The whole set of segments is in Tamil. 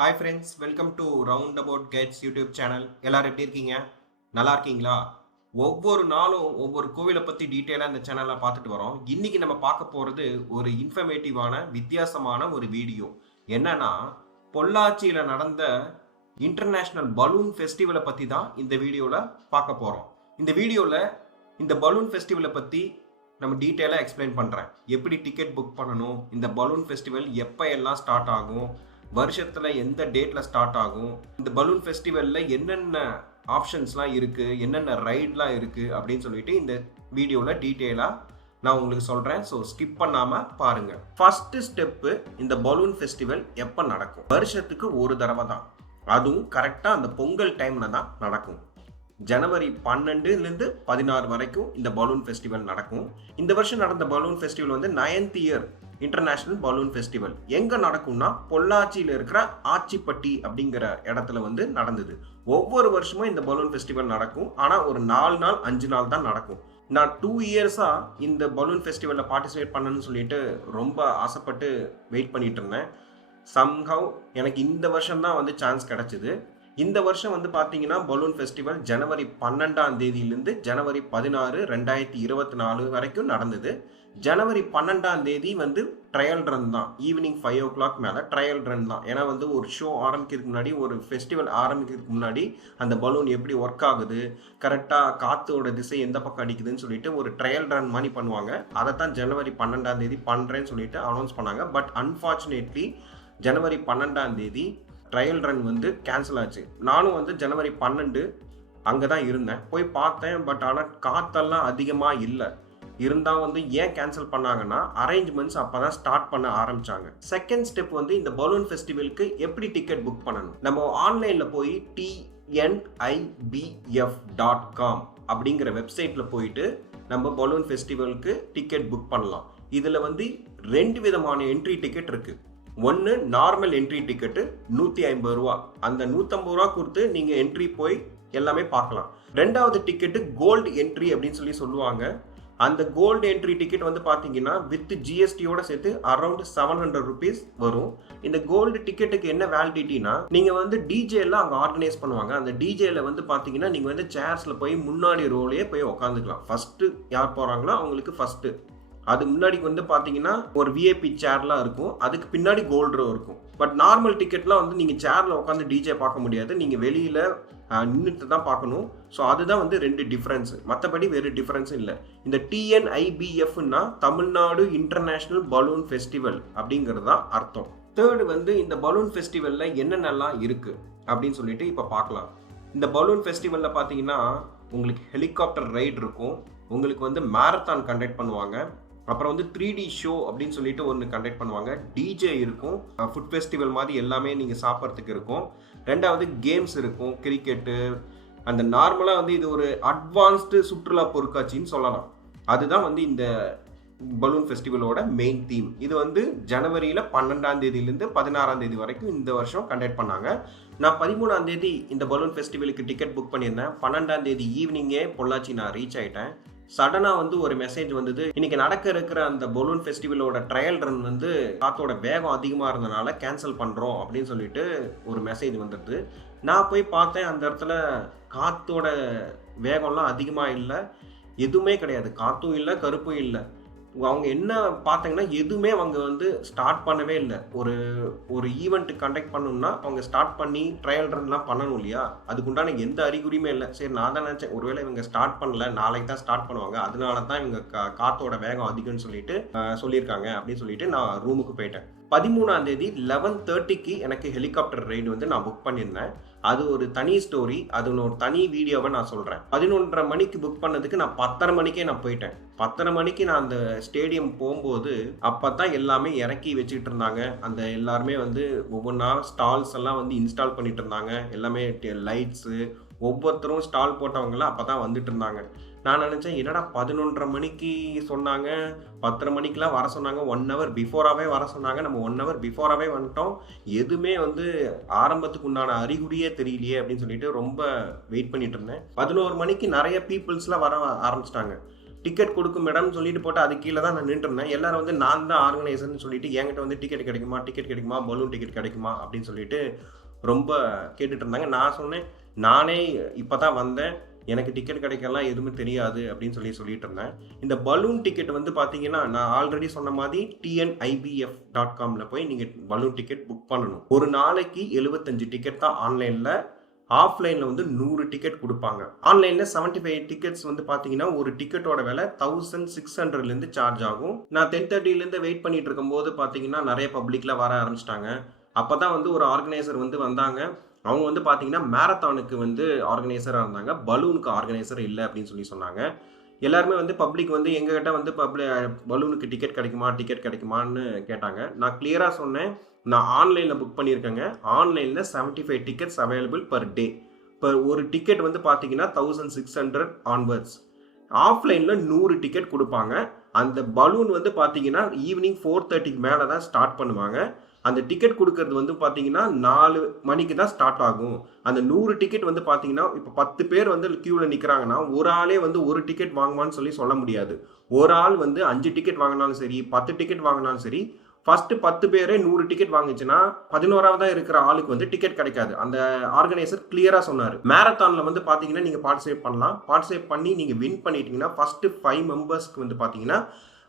Hi friends, welcome to round about guides YouTube channel. எல்லாரும் எப்படி இருக்கீங்க? நல்லா இருக்கீங்களா? ஒவ்வொரு நாளும் ஒவ்வொரு கோவிலை பற்றி டீட்டெயிலாக இந்த சேனலில் பார்த்துட்டு வரோம். இன்னைக்கு நம்ம பார்க்க போகிறது ஒரு இன்ஃபர்மேட்டிவான வித்தியாசமான ஒரு வீடியோ. என்னன்னா, பொள்ளாச்சியில் நடந்த இன்டர்நேஷ்னல் பலூன் ஃபெஸ்டிவலை பற்றி தான் இந்த வீடியோவில் பார்க்க போகிறோம். இந்த வீடியோவில் இந்த பலூன் ஃபெஸ்டிவலை பற்றி நம்ம டீட்டெயிலாக எக்ஸ்பிளைன் பண்ணுறேன். எப்படி டிக்கெட் புக் பண்ணணும், இந்த பலூன் ஃபெஸ்டிவல் எப்போ எல்லாம் ஸ்டார்ட் ஆகும், வருஷத்துல எந்த டேட்ல ஸ்டார்ட் ஆகும், இந்த பலூன் ஃபெஸ்டிவல்ல என்னென்ன ஆப்ஷன்ஸ்லாம் இருக்கு, என்னென்ன ரைட்லாம் இருக்கு அப்படின்னு சொல்லிட்டு இந்த வீடியோல டீட்டெயிலா நான் உங்களுக்கு சொல்றேன். ஸோ ஸ்கிப் பண்ணாம பாருங்க. ஃபர்ஸ்ட் ஸ்டெப்பு, இந்த பலூன் ஃபெஸ்டிவல் எப்போ நடக்கும்? வருஷத்துக்கு ஒரு தடவை தான். அதுவும் கரெக்டா அந்த பொங்கல் டைம்ல தான் நடக்கும். ஜனவரி 12லேருந்து 16 வரைக்கும் இந்த பலூன் ஃபெஸ்டிவல் நடக்கும். இந்த வருஷம் நடந்த பலூன் ஃபெஸ்டிவல் வந்து 9th year international balloon festival. எங்க நடக்கும்னா, பொள்ளாச்சியில் இருக்கிற ஆச்சிப்பட்டி அப்படிங்கிற இடத்துல வந்து நடந்தது. ஒவ்வொரு வருஷமும் இந்த பலூன் ஃபெஸ்டிவல் நடக்கும். ஆனால் ஒரு 4 நாள் 5 நாள் தான் நடக்கும். நான் 2 இயர்ஸா இந்த பலூன் ஃபெஸ்டிவலில் பார்ட்டிசிபேட் பண்ணணும்னு சொல்லிட்டு ரொம்ப ஆசைப்பட்டு வெயிட் பண்ணிட்டு இருந்தேன். சம்ஹவ் எனக்கு இந்த வருஷம் தான் வந்து சான்ஸ் கிடைச்சிது. இந்த வருஷம் வந்து பார்த்தீங்கன்னா, பலூன் ஃபெஸ்டிவல் ஜனவரி 12 ஜனவரி 16, 2024 வரைக்கும் நடந்தது. ஜனவரி 12 வந்து ட்ரையல் ரன் தான். ஈவினிங் 5 o'clock மேலே ட்ரையல் ரன் தான். ஏன்னா வந்து ஒரு ஷோ ஆரம்பிக்கிறதுக்கு முன்னாடி, ஒரு ஃபெஸ்டிவல் ஆரம்பிக்கிறதுக்கு முன்னாடி அந்த பலூன் எப்படி ஒர்க் ஆகுது, கரெக்டாக காற்றோட திசை எந்த பக்கம் அடிக்குதுன்னு சொல்லிட்டு ஒரு ட்ரையல் ரன் மாதிரி பண்ணுவாங்க. அதை தான் ஜனவரி 12 பண்ணுறேன்னு சொல்லிட்டு அனௌன்ஸ் பண்ணாங்க. But unfortunately January 12 trial run வந்து கேன்சல் ஆச்சு. நானும் வந்து ஜனவரி 12 அங்கே தான் இருந்தேன். போய் பார்த்தேன். பட் ஆனால் காற்றெல்லாம் அதிகமாக இல்லை. இருந்தால் வந்து ஏன் கேன்சல் பண்ணாங்கன்னா, அரேஞ்ச்மெண்ட்ஸ் அப்போ தான் ஸ்டார்ட் பண்ண ஆரம்பித்தாங்க. செகண்ட் ஸ்டெப் வந்து இந்த பலூன் ஃபெஸ்டிவலுக்கு எப்படி டிக்கெட் புக் பண்ணணும். நம்ம ஆன்லைனில் போய் tnibf.com அப்படிங்கிற வெப்சைட்டில் போயிட்டு நம்ம பலூன் ஃபெஸ்டிவலுக்கு டிக்கெட் புக் பண்ணலாம். இதில் வந்து 2 விதமான என்ட்ரி டிக்கெட் இருக்குது. ஒன்று நார்மல் என்ட்ரி டிக்கெட்டு 150 ரூபா. அந்த 150 ரூபா கொடுத்து நீங்கள் என்ட்ரி போய் எல்லாமே பார்க்கலாம். ரெண்டாவது டிக்கெட்டு கோல்டு என்ட்ரி அப்படின்னு சொல்லுவாங்க. அந்த கோல்டு என்ட்ரி டிக்கெட் வந்து பார்த்தீங்கன்னா வித் ஜிஎஸ்டியோட சேர்த்து அரௌண்ட் 700 rupees வரும். இந்த கோல்டு டிக்கெட்டுக்கு என்ன வேலிடிட்டினா, நீங்கள் வந்து டிஜேலாம் அங்கே ஆர்கனைஸ் பண்ணுவாங்க. அந்த டிஜேல வந்து பார்த்தீங்கன்னா நீங்கள் வந்து சேர்ஸில் போய் முன்னாடி ரோலையே போய் உட்காந்துக்கலாம். ஃபஸ்ட்டு யார் போகிறாங்களோ அவங்களுக்கு ஃபஸ்ட்டு. அது முன்னாடி வந்து பார்த்தீங்கன்னா ஒரு விஐபி சேர்லாம் இருக்கும். அதுக்கு பின்னாடி கோல்டு ரோ இருக்கும். பட் நார்மல் டிக்கெட்லாம் வந்து நீங்கள் சேரில் உட்காந்து டிஜே பார்க்க முடியாது. நீங்கள் வெளியில் நின்றுட்டு தான் பார்க்கணும். ஸோ அதுதான் வந்து 2 டிஃப்ரென்ஸ். மற்றபடி வேறு டிஃப்ரென்ஸும் இல்லை. இந்த டிஎன்ஐபிஎஃப்னா தமிழ்நாடு இன்டர்நேஷ்னல் பலூன் ஃபெஸ்டிவல் அப்படிங்கிறது தான் அர்த்தம். தேர்டு வந்து இந்த பலூன் ஃபெஸ்டிவலில் என்னென்னலாம் இருக்குது அப்படின்னு சொல்லிட்டு இப்போ பார்க்கலாம். இந்த பலூன் ஃபெஸ்டிவலில் பார்த்தீங்கன்னா உங்களுக்கு ஹெலிகாப்டர் ரைடு இருக்கும். உங்களுக்கு வந்து மேரத்தான் கண்டக்ட் பண்ணுவாங்க. அப்புறம் வந்து 3D ஷோ அப்படின்னு சொல்லிட்டு ஒன்று கண்டக்ட் பண்ணுவாங்க. டிஜே இருக்கும். ஃபுட் ஃபெஸ்டிவல் மாதிரி எல்லாமே நீங்கள் சாப்பிட்றதுக்கு இருக்கும். ரெண்டாவது கேம்ஸ் இருக்கும், கிரிக்கெட்டு. அந்த நார்மலாக வந்து இது ஒரு அட்வான்ஸ்டு சுற்றுலா பொருட்காட்சின்னு சொல்லலாம். அதுதான் வந்து இந்த பலூன் ஃபெஸ்டிவலோட மெயின் தீம். இது வந்து ஜனவரியில் 12 16 வரைக்கும் இந்த வருஷம் கண்டக்ட் பண்ணாங்க. நான் 13 இந்த பலூன் ஃபெஸ்டிவலுக்கு டிக்கெட் புக் பண்ணியிருந்தேன். 12 ஈவினிங்கே பொள்ளாச்சி நான் ரீச் ஆகிட்டேன். சடனாக வந்து ஒரு மெசேஜ் வந்தது, இன்னைக்கு நடக்க இருக்கிற அந்த பலூன் ஃபெஸ்டிவலோட ட்ரையல் ரன் வந்து காற்றோட வேகம் அதிகமாக இருந்தனால கேன்சல் பண்ணுறோம் அப்படின்னு சொல்லிட்டு ஒரு மெசேஜ் வந்துடுது. நான் போய் பார்த்தேன். அந்த இடத்துல காற்றோட வேகம்லாம் அதிகமாக இல்லை, எதுவுமே கிடையாது. காற்றும் இல்லை, கருப்பும் இல்லை. அவங்க என்ன பார்த்தீங்கன்னா எதுவுமே அவங்க வந்து ஸ்டார்ட் பண்ணவே இல்லை. ஒரு ஈவெண்ட் கண்டக்ட் பண்ணணும்னா அவங்க ஸ்டார்ட் பண்ணி ட்ரையல் ரன்லாம் பண்ணணும் இல்லையா? அதுக்குண்டான எந்த அறிகுறியுமே இல்லை. சரி, நான் தான் நினச்சேன் ஒருவேளை இவங்க ஸ்டார்ட் பண்ணல, நாளைக்கு தான் ஸ்டார்ட் பண்ணுவாங்க, அதனால தான் இவங்க காற்றோட வேகம் அதிகம்னு சொல்லிட்டு சொல்லியிருக்காங்க அப்படின்னு சொல்லிட்டு நான் ரூமுக்கு போயிட்டேன். 13 11:30 எனக்கு ஹெலிகாப்டர் ரைடு வந்து நான் புக் பண்ணியிருந்தேன். அது ஒரு தனி ஸ்டோரி. அது ஒரு தனி வீடியோவை நான் சொல்கிறேன். 11:30 மணிக்கு புக் பண்ணதுக்கு நான் 10:30 மணிக்கே நான் போயிட்டேன். 10:30 மணிக்கு நான் அந்த ஸ்டேடியம் போகும்போது அப்போ தான் எல்லாமே இறக்கி வச்சுக்கிட்டு இருந்தாங்க. அந்த எல்லாருமே வந்து ஒவ்வொன்றா ஸ்டால்ஸ் எல்லாம் வந்து இன்ஸ்டால் பண்ணிட்டு இருந்தாங்க. எல்லாமே லைட்ஸு, ஒவ்வொருத்தரும் ஸ்டால் போட்டவங்களாம் அப்போ தான் வந்துட்டு இருந்தாங்க. நான் நினச்சேன், என்னடா 11:30 மணிக்கு சொன்னாங்க, 10:30 மணிக்கெலாம் வர சொன்னாங்க, 1 hour பிஃபோராகவே வர சொன்னாங்க, நம்ம 1 hour பிஃபோராகவே வந்துட்டோம், எதுவுமே வந்து ஆரம்பத்துக்கு உண்டான அறிகுறியே தெரியலையே அப்படின்னு சொல்லிட்டு ரொம்ப வெயிட் பண்ணிட்டு இருந்தேன். 11 மணிக்கு நிறைய பீப்புள்ஸ்லாம் வர ஆரம்பிச்சிட்டாங்க. டிக்கெட் கொடுக்கும் இடம்னு சொல்லிட்டு போட்டு அது கீழே தான் நான் நின்றுருந்தேன். எல்லாரும் வந்து நான் தான் ஆர்கனைசர்னு சொல்லிட்டு என்கிட்ட வந்து டிக்கெட் கிடைக்குமா, பலூன் டிக்கெட் கிடைக்குமா அப்படின்னு சொல்லிட்டு ரொம்ப கேட்டுட்டு இருந்தாங்க. நான் சொன்னேன், நானே இப்போ தான் வந்தேன், எனக்கு டிக்கெட் கிடைக்கலாம் எதுவுமே தெரியாது அப்படின்னு சொல்லிட்டு இருந்தேன். இந்த பலூன் டிக்கெட் வந்து பார்த்தீங்கன்னா, நான் ஆல்ரெடி சொன்ன மாதிரி tnibf.comல போய் நீங்கள் பலூன் டிக்கெட் புக் பண்ணணும். ஒரு நாளைக்கு 75 டிக்கெட் தான் ஆன்லைனில், ஆஃப்லைனில் வந்து 100 டிக்கெட் கொடுப்பாங்க. ஆன்லைனில் 75 டிக்கெட்ஸ் வந்து பார்த்தீங்கன்னா ஒரு டிக்கெட்டோட விலை 1600லேருந்து சார்ஜ் ஆகும். நான் 10:30லேருந்து வெயிட் பண்ணிட்டு இருக்கும்போது பார்த்தீங்கன்னா நிறைய பப்ளிக்லாம் வர ஆரம்பிச்சிட்டாங்க. அப்போ தான் வந்து ஒரு ஆர்கனைசர் வந்து வந்தாங்க. அவங்க வந்து பார்த்தீங்கன்னா மேரத்தானுக்கு வந்து ஆர்கனைசராக இருந்தாங்க, பலூனுக்கு ஆர்கனைசர் இல்லை அப்படின்னு சொன்னாங்க. எல்லாருமே வந்து பப்ளிக் வந்து எங்ககிட்ட வந்து பலூனுக்கு டிக்கெட் கிடைக்குமான்னு கேட்டாங்க. நான் கிளியராக சொன்னேன், நான் ஆன்லைனில் புக் பண்ணியிருக்கேங்க. ஆன்லைனில் 75 டிக்கெட்ஸ் அவைலபிள் பர் டே. ஒரு டிக்கெட் வந்து பார்த்தீங்கன்னா 1600 ஆன்வர்ட்ஸ். ஆஃப்லைனில் 100 டிக்கெட் கொடுப்பாங்க. அந்த பலூன் வந்து பார்த்தீங்கன்னா ஈவினிங் 4:30க்கு மேலே தான் ஸ்டார்ட் பண்ணுவாங்க. அந்த டிக்கெட் கொடுக்கறது வந்து பார்த்தீங்கன்னா 4 மணிக்கு தான் ஸ்டார்ட் ஆகும். அந்த 100 டிக்கெட் வந்து பார்த்தீங்கன்னா இப்போ 10 பேர் வந்து கியூவில் நிற்கிறாங்கன்னா ஒரு ஆளே வந்து ஒரு டிக்கெட் வாங்குவான்னு சொல்ல முடியாது. ஒரு ஆள் வந்து 5 டிக்கெட் வாங்கினாலும் சரி, 10 டிக்கெட் வாங்கினாலும் சரி, ஃபர்ஸ்ட் 10 பேரே 100 டிக்கெட் வாங்கிச்சுன்னா 11ஆவதா இருக்கிற ஆளுக்கு வந்து டிக்கெட் கிடைக்காது. அந்த ஆர்கனைசர் கிளியரா சொன்னார். மேரத்தான்ல வந்து பாத்தீங்கன்னா நீங்க பார்ட்டிசிபேட் பண்ணலாம். பார்ட்டிசிபேட் பண்ணி நீங்க வின் பண்ணிட்டீங்கன்னா ஃபர்ஸ்ட் 5 மெம்பர்ஸ்க்கு வந்து பாத்தீங்கன்னா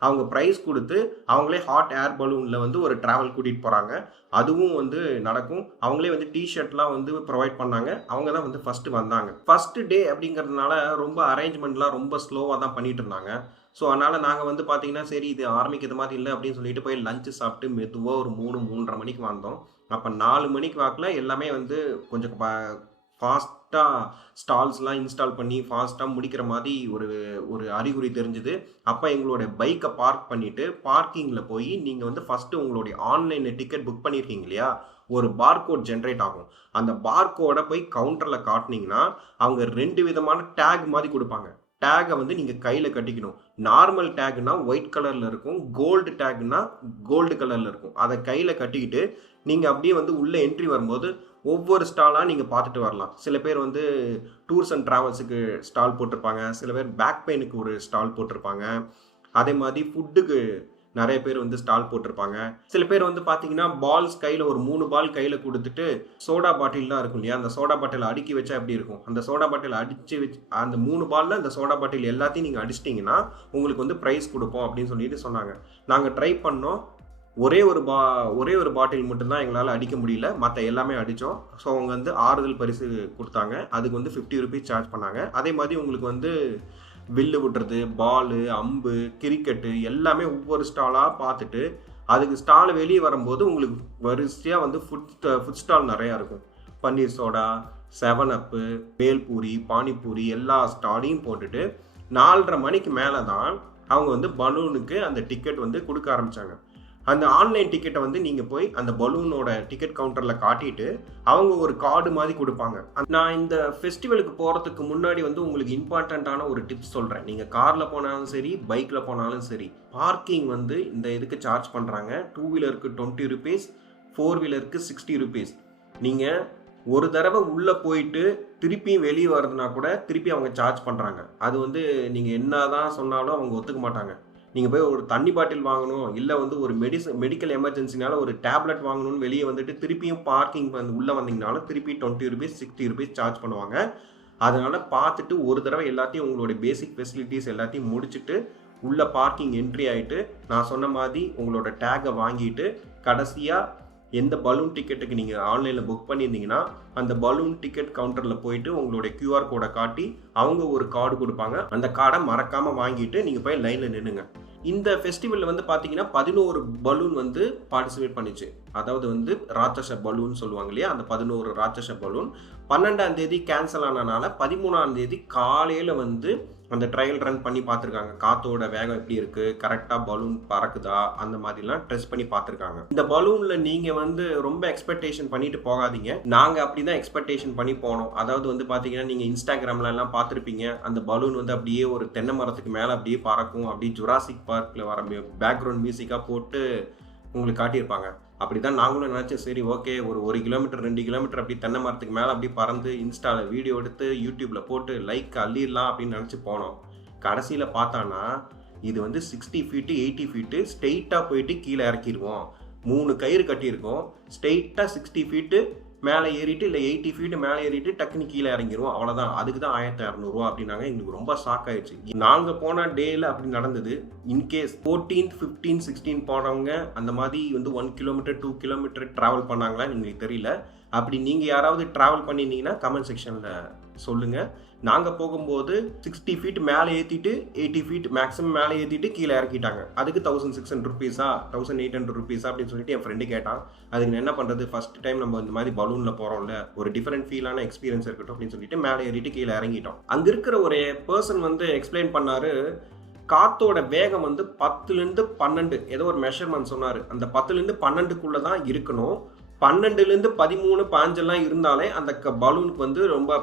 அவங்க ப்ரைஸ் கொடுத்து அவங்களே ஹாட் ஏர் பலூன்ல வந்து ஒரு டிராவல் கூட்டிட்டு போறாங்க. அதுவும் வந்து நடக்கும். அவங்களே வந்து டிஷர்ட்லாம் வந்து ப்ரொவைட் பண்ணாங்க. அவங்க தான் வந்து ஃபர்ஸ்ட் வந்தாங்க. ஃபர்ஸ்ட் டே அப்படிங்கிறதுனால ரொம்ப அரேஞ்ச்மெண்ட்லாம் ரொம்ப ஸ்லோவாக தான் பண்ணிட்டு இருந்தாங்க. ஸோ அதனால் நாங்கள் வந்து பார்த்தீங்கன்னா சரி இது ஆரம்பிக்கிற மாதிரி இல்லை அப்படின்னு சொல்லிட்டு போய் லஞ்சு சாப்பிட்டு மெதுவாக ஒரு 3-3:30 மணிக்கு வந்தோம். அப்போ 4 மணிக்கு வாக்கில் எல்லாமே வந்து கொஞ்சம் ஃபாஸ்ட்டாக ஸ்டால்ஸ்லாம் இன்ஸ்டால் பண்ணி ஃபாஸ்ட்டாக முடிக்கிற மாதிரி ஒரு அறிகுறி தெரிஞ்சுது. அப்போ எங்களோட பைக்கை பார்க் பண்ணிவிட்டு பார்க்கிங்கில் போய் நீங்கள் வந்து ஃபஸ்ட்டு உங்களுடைய ஆன்லைனில் டிக்கெட் புக் பண்ணியிருக்கீங்க இல்லையா, ஒரு பார்கோட் ஜென்ரேட் ஆகும். அந்த பார்கோடை போய் கவுண்டரில் காட்டினீங்கன்னா அவங்க 2 விதமான டேக் மாதிரி கொடுப்பாங்க. டேகை வந்து நீங்கள் கையில் கட்டிக்கணும். நார்மல் டேக்னா ஒயிட் கலரில் இருக்கும், கோல்டு டேக்னா கோல்டு கலரில் இருக்கும். அதை கையில் கட்டிக்கிட்டு நீங்கள் அப்படியே வந்து உள்ளே என்ட்ரி வரும்போது ஒவ்வொரு ஸ்டாலாக நீங்கள் பார்த்துட்டு வரலாம். சில பேர் வந்து டூர்ஸ் அண்ட் ட்ராவல்ஸுக்கு ஸ்டால் போட்டிருப்பாங்க, சில பேர் பேக் பெயினுக்கு ஒரு ஸ்டால் போட்டிருப்பாங்க, அதே மாதிரி ஃபுட்டுக்கு நிறைய பேர் வந்து ஸ்டால் போட்டிருப்பாங்க. சில பேர் வந்து பார்த்தீங்கன்னா பால்ஸ் கையில் ஒரு 3 பால் கையில் கொடுத்துட்டு சோடா பாட்டில்லாம் இருக்கும் இல்லையா, அந்த சோடா பாட்டில் அடுக்கி வச்சா எப்படி இருக்கும், அந்த சோடா பாட்டில் அடித்து வச்சு அந்த 3 பாலில் அந்த சோடா பாட்டில் எல்லாத்தையும் நீங்கள் அடிச்சிட்டிங்கன்னா உங்களுக்கு வந்து ப்ரைஸ் கொடுப்போம் அப்படின்னு சொல்லிட்டு சொன்னாங்க. நாங்கள் ட்ரை பண்ணோம். ஒரே ஒரு பாட்டில் மட்டும்தான் எங்களால் அடிக்க முடியல, மற்ற எல்லாமே அடித்தோம். ஸோ அவங்க வந்து ஆறுதல் பரிசு கொடுத்தாங்க. அதுக்கு வந்து 50 ருபீஸ் சார்ஜ் பண்ணாங்க. அதே மாதிரி உங்களுக்கு வந்து வில்லு விட்டுறது, பாலு, அம்பு, கிரிக்கெட்டு எல்லாமே ஒவ்வொரு ஸ்டாலாக பார்த்துட்டு அதுக்கு ஸ்டால் வெளியே வரும்போது உங்களுக்கு வரிசையாக வந்து ஃபுட் ஸ்டால் நிறையா இருக்கும். பன்னீர் சோடா, 7 அப்பு, பேல்பூரி, பானிபூரி எல்லா ஸ்டாலையும் போட்டுட்டு 4:30 மணிக்கு மேலே தான் அவங்க வந்து பலூனுக்கு அந்த டிக்கெட் வந்து கொடுக்க ஆரம்பித்தாங்க. அந்த ஆன்லைன் டிக்கெட்டை வந்து நீங்கள் போய் அந்த பலூனோட டிக்கெட் கவுண்டரில் காட்டிட்டு அவங்க ஒரு கார்டு மாதிரி கொடுப்பாங்க. நான் இந்த ஃபெஸ்டிவலுக்கு போகிறதுக்கு முன்னாடி வந்து உங்களுக்கு இம்பார்ட்டண்ட்டான ஒரு டிப்ஸ் சொல்கிறேன். நீங்கள் காரில் போனாலும் சரி, பைக்கில் போனாலும் சரி, பார்க்கிங் வந்து இந்த இதுக்கு சார்ஜ் பண்ணுறாங்க. 2 வீலருக்கு 20 ருபீஸ், 4 வீலருக்கு 60 ருபீஸ். நீங்கள் ஒரு தடவை உள்ளே போயிட்டு திருப்பியும் வெளியே வர்றதுனா கூட திருப்பி அவங்க சார்ஜ் பண்ணுறாங்க. அது வந்து நீங்கள் என்ன தான் சொன்னாலும் அவங்க ஒத்துக்க மாட்டாங்க. நீங்கள் போய் ஒரு தண்ணி பாட்டில் வாங்கணும், இல்லை வந்து ஒரு மெடிக்கல் எமர்ஜென்சினால ஒரு டேப்லெட் வாங்கணும்னு வெளியே வந்துட்டு திருப்பியும் பார்க்கிங் வந்து உள்ளே வந்தீங்கனாலும் திருப்பி 20 ருபீஸ் 60 ருபீஸ் சார்ஜ் பண்ணுவாங்க. அதனால் பார்த்துட்டு ஒரு தடவை எல்லாத்தையும் உங்களுடைய பேசிக் ஃபெசிலிட்டிஸ் எல்லாத்தையும் முடிச்சுட்டு உள்ள பார்க்கிங் என்ட்ரி ஆகிட்டு நான் சொன்ன மாதிரி உங்களோட டேகை வாங்கிட்டு கடைசியாக எந்த பலூன் டிக்கெட்டுக்கு நீங்கள் ஆன்லைனில் புக் பண்ணியிருந்தீங்கன்னா அந்த பலூன் டிக்கெட் கவுண்டரில் போயிட்டு உங்களுடைய QR கோடை காட்டி அவங்க ஒரு கார்டு கொடுப்பாங்க. அந்த கார்டை மறக்காமல் வாங்கிட்டு நீங்கள் போய் லைனில் நின்னுங்க. இந்த ஃபெஸ்டிவலில் வந்து பார்த்தீங்கன்னா 11 பலூன் வந்து பார்ட்டிசிபேட் பண்ணிச்சு. அதாவது வந்து ராட்சச பலூன் சொல்லுவாங்க இல்லையா, அந்த 11 ராட்சச பலூன் 12ஆம் தேதி கேன்சல் ஆனனால 13ஆம் தேதி காலையில் வந்து அந்த ட்ரையல் ரன் பண்ணி பார்த்துருக்காங்க. காற்றோட வேகம் எப்படி இருக்குது, கரெக்டாக பலூன் பறக்குதா, அந்த மாதிரிலாம் டெஸ்ட் பண்ணி பார்த்துருக்காங்க. இந்த பலூனில் நீங்கள் வந்து ரொம்ப எக்ஸ்பெக்டேஷன் பண்ணிட்டு போகாதீங்க. நாங்கள் அப்படி தான் எக்ஸ்பெக்டேஷன் பண்ணி போனோம். அதாவது வந்து பார்த்தீங்கன்னா நீங்கள் இன்ஸ்டாகிராம்லலாம் பார்த்துருப்பீங்க, அந்த பலூன் வந்து அப்படியே ஒரு தென்னை மரத்துக்கு மேலே அப்படியே பறக்கும், அப்படியே ஜுராசிக் பார்க்கில் வர பேக்ரவுண்ட் மியூசிக்காக போட்டு உங்களுக்கு காட்டியிருப்பாங்க. அப்படி தான் நாங்களும் நினச்சோம். சரி ஓகே, ஒரு 1 கிலோமீட்டர் 2 கிலோமீட்டர் அப்படி தென்னை மரத்துக்கு மேலே அப்படி பறந்து இன்ஸ்டாவில் வீடியோ எடுத்து யூடியூப்பில் போட்டு லைக் அள்ளிடலாம் அப்படின்னு நினச்சி போனோம். கடைசியில் பார்த்தானா இது வந்து 60 ஃபீட்டு 80 ஃபீட்டு ஸ்ட்ரெயிட்டாக போயிட்டு கீழே இறக்கிடுவோம். 3 கயிறு கட்டியிருக்கோம், ஸ்ட்ரெயிட்டாக 60 ஃபீட்டு மேலே ஏறிட்டு இல்லை 80 ஃபீட்டு மேலே ஏறிட்டு டக்குனு கீழே இறங்கிடுவோம், அவ்வளோதான், அதுக்கு தான் 1200 அப்படின்னாங்க. எங்களுக்கு ரொம்ப ஷாக் ஆயிடுச்சு. நாங்கள் போன டேயில் அப்படி நடந்தது. இன்கேஸ் 14, 15, 16 போனவங்க அந்த மாதிரி வந்து 1 கிலோமீட்டர் 2 கிலோமீட்டர் ட்ராவல் பண்ணாங்களான்னு எங்களுக்கு தெரியல. அப்படி நீங்கள் யாராவது ட்ராவல் பண்ணியிருந்தீங்கன்னா கமெண்ட் செக்ஷனில் சொல்லுங்கள். நாங்கள் போகும்போது 60 ஃபீட் மேலே ஏற்றிட்டு 80 ஃபீட் மேக்ஸிமம் மேலே ஏற்றிட்டு கீழே இறக்கிட்டாங்க. அதுக்கு 1600 ருபீஸா 1800 ருபீஸா அப்படின்னு சொல்லிட்டு என் ஃப்ரெண்டு கேட்டான். அதுக்கு நான் என்ன பண்ணுறது, ஃபர்ஸ்ட் டைம் நம்ம இந்த மாதிரி பலூனில் போகிறோம்ல, ஒரு டிஃப்ரெண்ட் ஃபீலான எக்ஸ்பீரியன்ஸ் இருக்கட்டும் அப்படின்னு சொல்லிட்டு மேலே ஏறிட்டு கீழே இறங்கிட்டோம். அங்கே இருக்கிற ஒரு பர்சன் வந்து எக்ஸ்பிளைன் பண்ணாரு, காத்தோட வேகம் வந்து 10லேருந்து 12 ஏதோ ஒரு மெஷர்மெண்ட் சொன்னார். அந்த 10லேருந்து 12க்குள்ளே தான் இருக்கணும். 12லேருந்து 13, 15 இருந்தாலே அந்த பலூனுக்கு வந்து ரொம்ப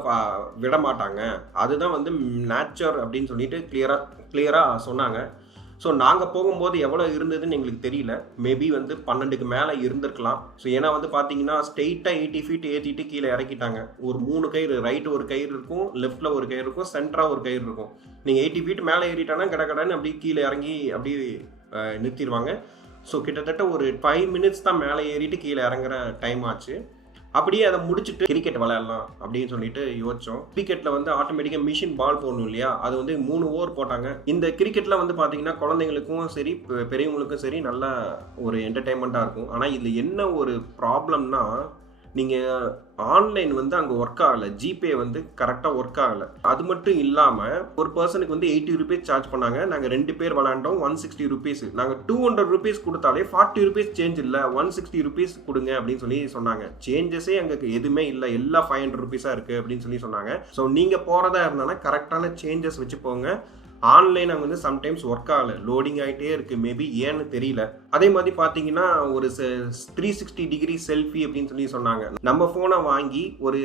விடமாட்டாங்க. அதுதான் வந்து நேச்சர் அப்படின்னு சொல்லிட்டு கிளியராக சொன்னாங்க. ஸோ நாங்கள் போகும்போது எவ்வளோ இருந்ததுன்னு எங்களுக்கு தெரியல. மேபி வந்து 12க்கு மேலே இருந்திருக்கலாம். ஸோ ஏன்னா வந்து பார்த்தீங்கன்னா ஸ்ட்ரெயிட்டாக 80 ஃபீட் ஏற்றிட்டு கீழே இறக்கிட்டாங்க. ஒரு 3 கயிறு, ரைட்டு ஒரு கயிறு இருக்கும், லெஃப்டில் ஒரு கயிறு இருக்கும், சென்டராக ஒரு கயிறு இருக்கும். நீங்கள் 80 ஃபீட் மேலே ஏறிட்டானா கடன்னு அப்படியே கீழே இறங்கி அப்படியே நிறுத்திடுவாங்க. ஸோ கிட்டத்தட்ட ஒரு 5 மினிட்ஸ் தான் மேலே ஏறிட்டு கீழே இறங்குற டைம் ஆச்சு. அப்படியே அதை முடிச்சுட்டு கிரிக்கெட் விளையாடலாம் அப்படின்னு சொல்லிட்டு யோசிச்சோம். கிரிக்கெட்டில் வந்து ஆட்டோமேட்டிக்காக மிஷின் பால் போடணும் இல்லையா, அது வந்து 3 ஓவர் போட்டாங்க. இந்த கிரிக்கெட்டில் வந்து பார்த்தீங்கன்னா குழந்தைங்களுக்கும் சரி பெரியவங்களுக்கும் சரி நல்ல ஒரு என்டர்டைன்மெண்ட்டாக இருக்கும். ஆனால் இதில் என்ன ஒரு ப்ராப்ளம்னா, நீங்கள் ஆன்லைன் வந்து அங்கே ஒர்க் ஆகலை, ஜிபே வந்து கரெக்டாக ஒர்க் ஆகலை. அது மட்டும் இல்லாமல் ஒரு பர்சனுக்கு வந்து 80 ருபீஸ் சார்ஜ் பண்ணாங்க. நாங்கள் 2 பேர் விளாண்டோம், 160 ருபீஸ். நாங்கள் 200 ருபீஸ் கொடுத்தாலே 40 ருபீஸ் சேஞ்ச் இல்லை, 160 ருபீஸ் கொடுங்க அப்படின்னு சொல்லி சொன்னாங்க. சேஞ்சஸே அங்கே எதுவுமே இல்லை, எல்லாம் 500 ருபீஸாக இருக்குது அப்படின்னு சொல்லி சொன்னாங்க. ஸோ நீங்கள் போகிறதா இருந்தாலும் கரெக்டான சேஞ்சஸ் வச்சு போங்க. ஆன்லைன் அங்கே வந்து சம்டைம்ஸ் ஒர்க் ஆகலை, லோடிங் ஆகிட்டே இருக்குது, மேபி ஏன்னு தெரியல. அதே மாதிரி பார்த்தீங்கன்னா ஒரு 360 டிகிரி செல்ஃபி அப்படின்னு சொல்லி சொன்னாங்க. நம்ம ஃபோனை வாங்கி ஒரு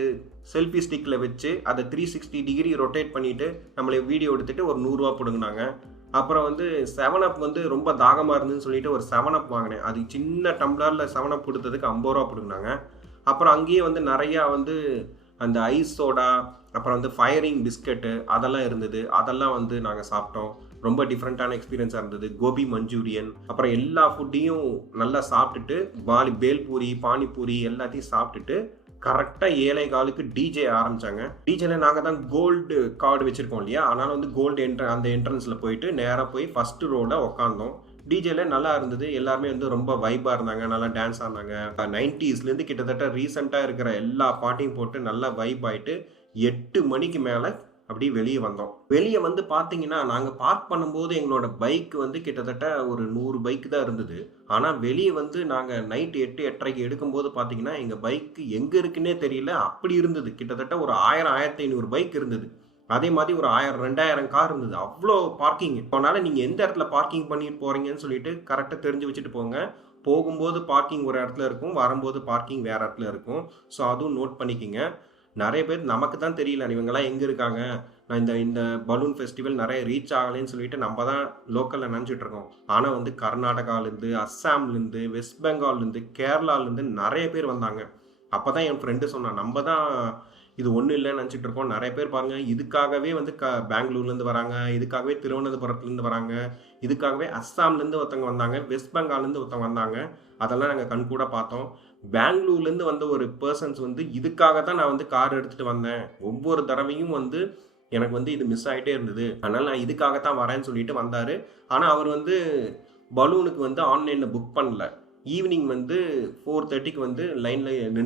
செல்ஃபி ஸ்டிக்கில் வச்சு அதை 360 டிகிரி ரொட்டேட் பண்ணிவிட்டு நம்மளை வீடியோ எடுத்துகிட்டு ஒரு 100 ரூபா பிடுங்கினாங்க. அப்புறம் வந்து 7up வந்து ரொம்ப தாகமாக இருந்துன்னு சொல்லிட்டு ஒரு 7up வாங்கினேன். அது சின்ன டம்ளரில் 7up கொடுத்ததுக்கு 50 ரூபா பிடுங்கினாங்க. அப்புறம் அங்கேயே வந்து நிறையா வந்து அந்த ஐஸ் சோடா, அப்புறம் வந்து ஃபயரிங் பிஸ்கட்டு அதெல்லாம் இருந்தது. அதெல்லாம் வந்து நாங்கள் சாப்பிட்டோம். ரொம்ப டிஃப்ரெண்ட்டான எக்ஸ்பீரியன்ஸாக இருந்தது. கோபி மஞ்சூரியன், அப்புறம் எல்லா ஃபுட்டையும் நல்லா சாப்பிட்டுட்டு பேல்பூரி, பானிபூரி எல்லாத்தையும் சாப்பிட்டுட்டு கரெக்டாக 7:15 டிஜே ஆரம்பித்தாங்க. டிஜேல நாங்கள் தான் கோல்டு கார்டு வச்சுருக்கோம் இல்லையா, அதனால் வந்து கோல்டு அந்த என்ட்ரன்ஸில் போயிட்டு நேராக போய் ஃபஸ்ட்டு ரோவில் உக்காந்தோம். டிஜேல நல்லா இருந்தது. எல்லாருமே வந்து ரொம்ப வைப்பாக இருந்தாங்க, நல்லா டான்ஸ் ஆனாங்க. 90ஸ்லேருந்து கிட்டத்தட்ட ரீசெண்டாக இருக்கிற எல்லா பாட்டையும் போட்டு நல்லா வைப் ஆகிட்டு 8 மணிக்கு மேலே அப்படியே வெளியே வந்தோம். வெளியே வந்து பார்த்தீங்கன்னா நாங்கள் பார்க் பண்ணும்போது எங்களோட பைக் வந்து கிட்டத்தட்ட ஒரு 100 பைக் தான் இருந்தது. ஆனால் வெளியே வந்து நாங்கள் நைட்டு 8, 8:30 எடுக்கும்போது பார்த்தீங்கன்னா எங்கள் பைக்கு எங்கே இருக்குன்னே தெரியல, அப்படி இருந்தது. கிட்டத்தட்ட ஒரு 1000, 1500 பைக் இருந்தது. அதே மாதிரி ஒரு 1000, 2000 கார் இருந்தது. அவ்வளோ பார்க்கிங். அதனால் நீங்கள் எந்த இடத்துல பார்க்கிங் பண்ணிட்டு போகிறீங்கன்னு சொல்லிட்டு கரெக்டாக தெரிஞ்சு வச்சுட்டு போங்க. போகும்போது பார்க்கிங் ஒரு இடத்துல இருக்கும், வரும்போது பார்க்கிங் வேறு இடத்துல இருக்கும். ஸோ அதுவும் நோட் பண்ணிக்கிங்க. நிறைய பேர் நமக்கு தான் தெரியல இவங்கெல்லாம் எங்கே இருக்காங்க, நான் இந்த பலூன் ஃபெஸ்டிவல் நிறைய ரீச் ஆகலைன்னு சொல்லிட்டு நம்ம தான் லோக்கலில் நினச்சிட்டு இருக்கோம். ஆனால் வந்து கர்நாடகாலேருந்து, அஸ்ஸாம்லேருந்து, வெஸ்ட் பெங்கால்லேருந்து, கேரளாலேருந்து நிறைய பேர் வந்தாங்க. அப்போ தான் என் ஃப்ரெண்டு சொன்னான், நம்ம தான் இது ஒன்றும் இல்லைன்னு நினச்சிட்டு இருக்கோம். நிறைய பேர் பாருங்கள் இதுக்காகவே வந்து பெங்களூர்லேருந்து வராங்க, இதுக்காகவே திருவனந்தபுரத்துலேருந்து வராங்க, இதுக்காகவே அஸ்ஸாம்லேருந்து ஒருத்தவங்க வந்தாங்க, வெஸ்ட் பெங்கால்லேருந்து ஒருத்தவங்க வந்தாங்க. அதெல்லாம் நாங்கள் கண்கூட பார்த்தோம். பெங்களூர்லேருந்து வந்த ஒரு பர்சன்ஸ் வந்து இதுக்காக தான் நான் வந்து கார் எடுத்துகிட்டு வந்தேன், ஒவ்வொரு தடவையும் வந்து எனக்கு வந்து இது மிஸ் ஆகிட்டே இருந்தது, அதனால் நான் இதுக்காகத்தான் வரேன்னு சொல்லிட்டு வந்தார். ஆனால் அவர் வந்து பலூனுக்கு வந்து ஆன்லைனில் புக் பண்ணல. ஈவினிங் வந்து 4:30க்கு வந்து லைனில்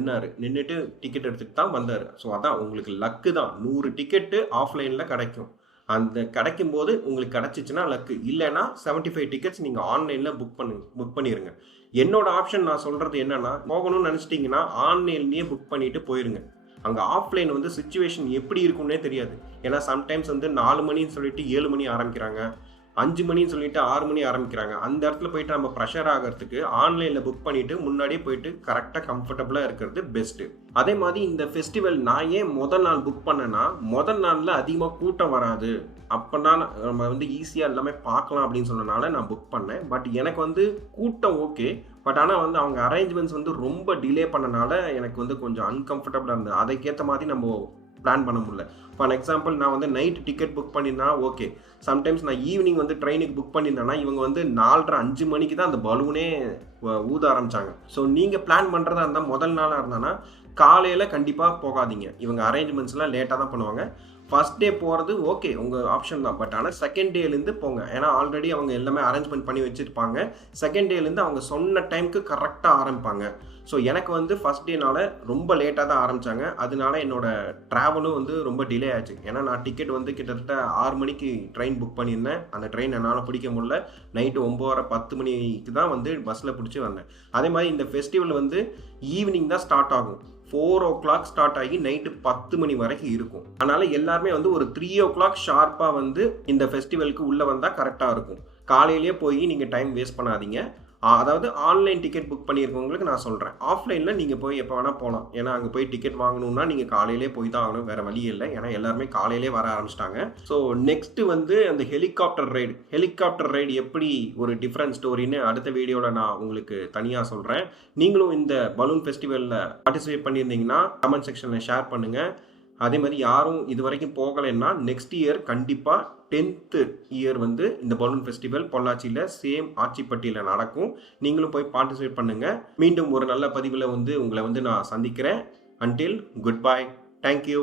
நின்றுட்டு டிக்கெட் எடுத்துகிட்டு தான் வந்தார். ஸோ அதான் உங்களுக்கு லக்கு தான். 100 டிக்கெட்டு ஆஃப்லைனில் கிடைக்கும். அந்த கிடைக்கும் போது உங்களுக்கு கிடச்சிச்சின்னா லக்கு, இல்லைன்னா 75 டிக்கெட்ஸ் நீங்கள் ஆன்லைனில் புக் பண்ணிடுங்க. என்னோட ஆப்ஷன் நான் சொல்கிறது என்னென்னா, போகணும்னு நினச்சிட்டிங்கன்னா ஆன்லைன்லேயே புக் பண்ணிவிட்டு போயிருங்க. அங்கே ஆஃப்லைன் வந்து சுச்சுவேஷன் எப்படி இருக்குன்னே தெரியாது. ஏன்னா சம்டைம்ஸ் வந்து 4 மணின்னு சொல்லிட்டு 7 மணி ஆரம்பிக்கிறாங்க, 5 மணின்னு சொல்லிட்டு 6 மணி ஆரம்பிக்கிறாங்க. அந்த இடத்துல போயிட்டு நம்ம ப்ரெஷர் ஆகிறதுக்கு ஆன்லைனில் புக் பண்ணிவிட்டு முன்னாடியே போயிட்டு கரெக்டாக கம்ஃபர்டபுளாக இருக்கிறது பெஸ்ட்டு. அதே மாதிரி இந்த ஃபெஸ்டிவல் நான் ஏன் முதல் நாள் புக் பண்ணேன்னா, முதல் நாளில் அதிகமாக கூட்டம் வராது, அப்போனா நம்ம வந்து ஈஸியாக எல்லாமே பார்க்கலாம் அப்படின்னு சொன்னனால நான் புக் பண்ணேன். பட் எனக்கு வந்து கூட்டம் ஓகே, பட் ஆனால் வந்து அவங்க அரேஞ்ச்மெண்ட்ஸ் வந்து ரொம்ப டிலே பண்ணனால எனக்கு வந்து கொஞ்சம் அன்கம்ஃபர்டபுளாக இருந்தது. அதுக்கேற்ற மாதிரி நம்ம பிளான் பண்ண முடியல. ஃபார் எக்ஸாம்பிள் நான் வந்து நைட் டிக்கெட் புக் பண்ணியிருந்தா ஓகே, சம்டைம்ஸ் நான் ஈவினிங் வந்து ட்ரெயினுக்கு புக் பண்ணியிருந்தேன்னா இவங்க வந்து 4:30-5 மணிக்கு தான் அந்த பலூனே ஊத ஆரம்பித்தாங்க. ஸோ நீங்கள் பிளான் பண்ணுறதா இருந்தால் முதல் நாளாக இருந்தானா காலையில் கண்டிப்பாக போகாதீங்க. இவங்க அரேஞ்ச்மெண்ட்ஸ்லாம் லேட்டாக தான் பண்ணுவாங்க. ஃபர்ஸ்ட் டே போகிறது ஓகே உங்கள் ஆப்ஷன் தான், பட் ஆனால் செகண்ட் டேலேருந்து போங்க. ஏன்னா ஆல்ரெடி அவங்க எல்லாமே அரேஞ்ச்மெண்ட் பண்ணி வச்சுருப்பாங்க. செகண்ட் டேலேருந்து அவங்க சொன்ன டைமுக்கு கரெக்டாக ஆரம்பிப்பாங்க. ஸோ எனக்கு வந்து ஃபஸ்ட் டேனால ரொம்ப லேட்டாக தான் ஆரம்பித்தாங்க. அதனால என்னோடய ட்ராவலும் வந்து ரொம்ப டிலே ஆச்சு. ஏன்னா நான் டிக்கெட் வந்து கிட்டத்தட்ட 6 மணிக்கு ட்ரெயின் புக் பண்ணியிருந்தேன். அந்த ட்ரெயின் என்னால் பிடிக்க முடியல. நைட்டு 9:30-10 மணிக்கு தான் வந்து பஸ்ஸில் பிடிச்சி வந்தேன். அதே மாதிரி இந்த ஃபெஸ்டிவல் வந்து ஈவினிங் தான் ஸ்டார்ட் ஆகும். 4 o'clock ஸ்டார்ட் ஆகி நைட்டு 10 மணி வரைக்கும் இருக்கும். அதனால எல்லாருமே வந்து ஒரு 3 o'clock ஷார்ப்பாக வந்து இந்த ஃபெஸ்டிவலுக்கு உள்ளே வந்தால் கரெக்டாக இருக்கும். காலையிலேயே போய் நீங்கள் டைம் வேஸ்ட் பண்ணாதீங்க. அதாவது ஆன்லைன் டிக்கெட் புக் பண்ணியிருக்கவங்களுக்கு நான் சொல்கிறேன். ஆஃப்லைனில் நீங்கள் போய் எப்போ வேணால் போகலாம். ஏன்னா அங்கே போய் டிக்கெட் வாங்கணுன்னா நீங்கள் காலையிலே போய் தான் ஆகணும், வேறு வழி இல்லை. ஏன்னா எல்லாருமே காலையிலே வர ஆரம்பிச்சிட்டாங்க. ஸோ நெக்ஸ்ட்டு வந்து அந்த ஹெலிகாப்டர் ரைடு எப்படி ஒரு டிஃப்ரெண்ட் ஸ்டோரின்னு அடுத்த வீடியோவில் நான் உங்களுக்கு தனியாக சொல்கிறேன். நீங்களும் இந்த பலூன் ஃபெஸ்டிவலில் பார்ட்டிசிபேட் பண்ணியிருந்தீங்கன்னா கமெண்ட் செக்ஷனில் ஷேர் பண்ணுங்கள். அதே மாதிரி யாரும் இது வரைக்கும் போகலைன்னா நெக்ஸ்ட் இயர் கண்டிப்பாக 10th இயர் வந்து இந்த பலூன் ஃபெஸ்டிவல் பொள்ளாச்சியில் சேம் ஆச்சிப்பட்டியில் நடக்கும். நீங்களும் போய் பார்ட்டிசிபேட் பண்ணுங்கள். மீண்டும் ஒரு நல்ல பதிவில் வந்து உங்களை வந்து நான் சந்திக்கிறேன். Until good bye. தேங்க்யூ.